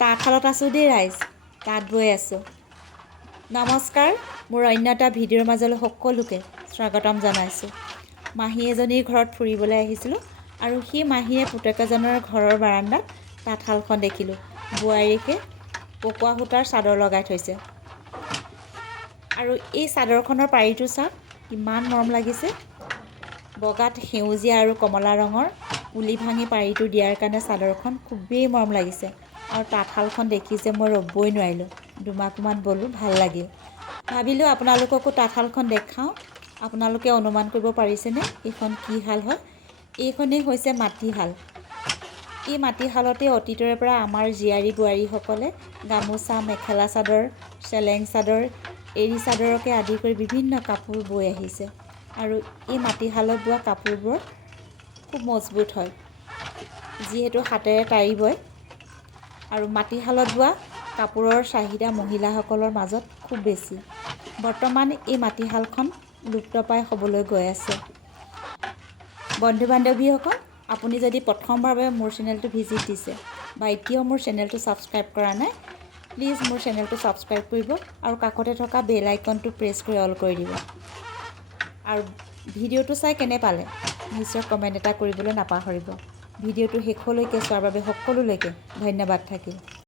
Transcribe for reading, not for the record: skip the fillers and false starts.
তাঁতশালত আছোঁ দেই ৰাইজ, তাঁত বৈ আছোঁ। নমস্কাৰ, মোৰ অন্য এটা ভিডিঅ'ৰ মাজলৈ সকলোকে স্বাগতম জনাইছোঁ। মাহী এজনীৰ ঘৰত ফুৰিবলৈ আহিছিলোঁ আৰু সেই মাহীয়ে পুতেক এজনৰ ঘৰৰ বাৰান্দাত তাঁতশালখন দেখিলোঁ। বোৱাৰীকে পকোৱা সূতাৰ চাদৰ লগাই থৈছে আৰু এই চাদৰখনৰ পাৰিটো চাওক, কিমান মৰম লাগিছে। বগাত সেউজীয়া আৰু কমলা ৰঙৰ পুলি ভাঙি পাৰিটো দিয়াৰ কাৰণে চাদৰখন খুবেই মৰম লাগিছে। আৰু তাঁতশালখন দেখি যে মই ৰ'বই নোৱাৰিলোঁ, দুমাকোমান বলোঁ, ভাল লাগিল। ভাবিলোঁ আপোনালোককো তাঁতশালখন দেখাওঁ। আপোনালোকে অনুমান কৰিব পাৰিছেনে এইখন কি শাল হয়? এইখনেই হৈছে মাটিশাল। এই মাটিশালতে অতীতৰে পৰা আমাৰ জীয়াৰী বোৱাৰীসকলে গামোচা, মেখেলা চাদৰ, চেলেং চাদৰ, এৰী চাদৰকে আদি কৰি বিভিন্ন কাপোৰ বৈ আহিছে। আৰু এই মাটিশালত বোৱা কাপোৰবোৰ খুব মজবুত হয়, যিহেতু হাতেৰে টাৰি বয়। আৰু মাটিশালত বোৱা কাপোৰৰ চাহিদা মহিলাসকলৰ মাজত খুব বেছি। বৰ্তমান এই মাটিশালখন লুপ্তপ্ৰায় হ'বলৈ গৈ আছে। বন্ধু বান্ধৱীসকল, আপুনি যদি প্ৰথমবাৰৰ বাবে মোৰ চেনেলটো ভিজিট দিছে বা এতিয়াও মোৰ চেনেলটো ছাবস্ক্ৰাইব কৰা নাই, প্লিজ মোৰ চেনেলটো ছাবস্ক্ৰাইব কৰিব আৰু কাষতে থকা বেল আইকনটো প্ৰেছ কৰি অল কৰি দিব। আৰু ভিডিঅ'টো চাই কেনে পালে নিশ্চয় কমেণ্ট এটা কৰিবলৈ নাপাহৰিব। ভিডিঅ'টো শেষলৈকে চোৱাৰ বাবে সকলোলৈকে ধন্যবাদ থাকিল।